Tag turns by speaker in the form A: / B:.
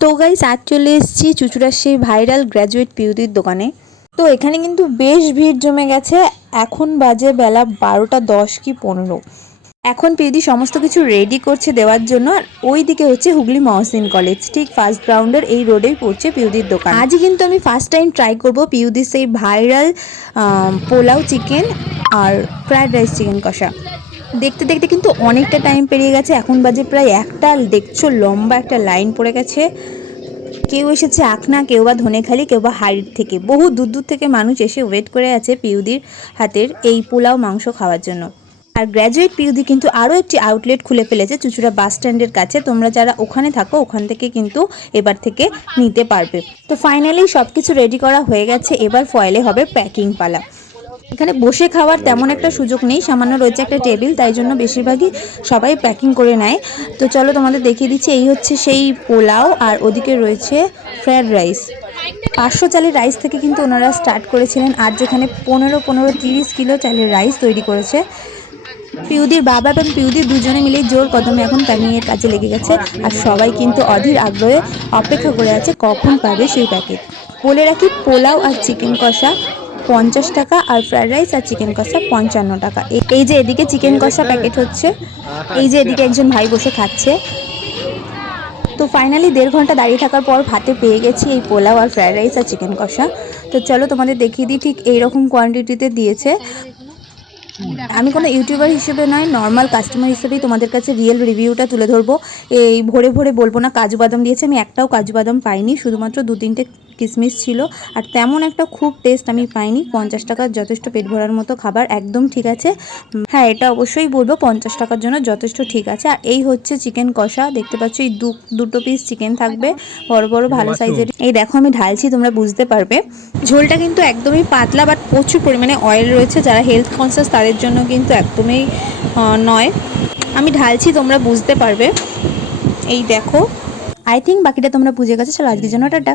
A: তো গাইস আজ চলে এসেছি চুচুড়ার সেই ভাইরাল গ্র্যাজুয়েট পিউদির দোকানে। তো এখানে কিন্তু বেশ ভিড় জমে গেছে। এখন বাজে বেলা বারোটা দশ কি পনেরো। এখন পিউদি সমস্ত কিছু রেডি করছে দেওয়ার জন্য। আর ওই দিকে হচ্ছে হুগলি মহসিন কলেজ ঠিক ফার্স্ট গ্রাউন্ডের এই রোডেই পড়ছে পিউদির দোকান। আজই কিন্তু আমি ফার্স্ট টাইম ট্রাই করব পিউদির সেই ভাইরাল পোলাও চিকেন আর ফ্রায়েড রাইস চিকেন কষা। দেখতে দেখতে কিন্তু অনেকটা টাইম পেরিয়ে গেছে। এখন বাজে প্রায় একটা, দেখছ লম্বা একটা লাইন পড়ে গেছে। কেউ এসেছে আখনা, কেউ বা ধনেখালি, কেউ বা হাড়ির থেকে। বহু দূর দূর থেকে মানুষ এসে ওয়েট করে আছে পিউদির হাতের এই পোলাও মাংস খাওয়ার জন্য। আর গ্র্যাজুয়েট পিউদি কিন্তু আরও একটি আউটলেট খুলে ফেলেছে চুচুড়া বাস স্ট্যান্ডের কাছে। তোমরা যারা ওখানে থাকো, ওখান থেকে কিন্তু এবার থেকে নিতে পারবে। তো ফাইনালি সব কিছু রেডি করা হয়ে গেছে। এবার ফয়েলে হবে প্যাকিং পালা। এখানে বসে খাওয়ার তেমন একটা সুযোগ নেই, সামান্য রয়েছে একটা টেবিল, তাই জন্য বেশিরভাগই সবাই প্যাকিং করে নেয়। তো চলো তোমাদের দেখিয়ে দিচ্ছি, এই হচ্ছে সেই পোলাও, আর ওদিকে রয়েছে ফ্রায়েড রাইস পাঁচশো চালের রাইস থেকে কিন্তু ওনারা স্টার্ট করেছিলেন, আর যেখানে পনেরো পনেরো, তিরিশ কিলো চালের রাইস তৈরি করেছে। পিউদির বাবা এবং পিউদির দুজনে মিলে জোর কদমে এখন প্যাকিংয়ের কাজে লেগে গেছে, আর সবাই কিন্তু অধীর আগ্রহে অপেক্ষা করে আছে কখন পাবে সেই প্যাকেট বলে রাখি, পোলাও আর চিকেন কষা পঞ্চাশ টাকা আর ফ্রায়েড রাইস আর চিকেন কষা পঞ্চান্ন টাকা। এই যে এদিকে চিকেন কষা প্যাকেট হচ্ছে, এই যে এদিকে একজন ভাই বসে খাচ্ছে। তো ফাইনালি দেড় ঘণ্টা দাঁড়িয়ে থাকার পর ভাতে পেয়ে গেছি এই পোলাও আর ফ্রায়েড রাইস আর চিকেন কষা। তো চলো তোমাদের দেখিয়ে দিই ঠিক এইরকম কোয়ান্টিটিতে দিয়েছে। আমি কোনো ইউটিউবার হিসেবে নয় নর্মাল কাস্টমার হিসেবেই তোমাদের কাছে রিয়েল রিভিউটা তুলে ধরবো। এই ভোরে ভোরে বলব না কাজু বাদাম দিয়েছে আমি একটাও কাজু বাদাম পাইনি শুধুমাত্র দু তিনটে কিসমিস ছিল। আর তেমন একটা খুব টেস্ট আমি পাইনি পঞ্চাশ টাকার যথেষ্ট পেট ভরার মতো খাবার একদম ঠিক আছে। হ্যাঁ এটা অবশ্যই বলব পঞ্চাশ টাকার জন্য যথেষ্ট ঠিক আছে। আর এই হচ্ছে চিকেন কষা দেখতে পাচ্ছ এই দু দুটো পিস চিকেন থাকবে বড় বড় ভালো সাইজের। এই দেখো আমি ঢালছি তোমরা বুঝতে পারবে। ঝোলটা কিন্তু একদমই পাতলা বাট প্রচুর পরিমাণে অয়েল রয়েছে যারা হেলথ কনসিয়াস তাদের জন্য কিন্তু একদমই নয়। আমি ঢালছি, তোমরা বুঝতে পারবে। এই দেখো। আই থিঙ্ক বাকিটা তোমরা বুঝে গেছো, চলো আজকের জন্য টাটা।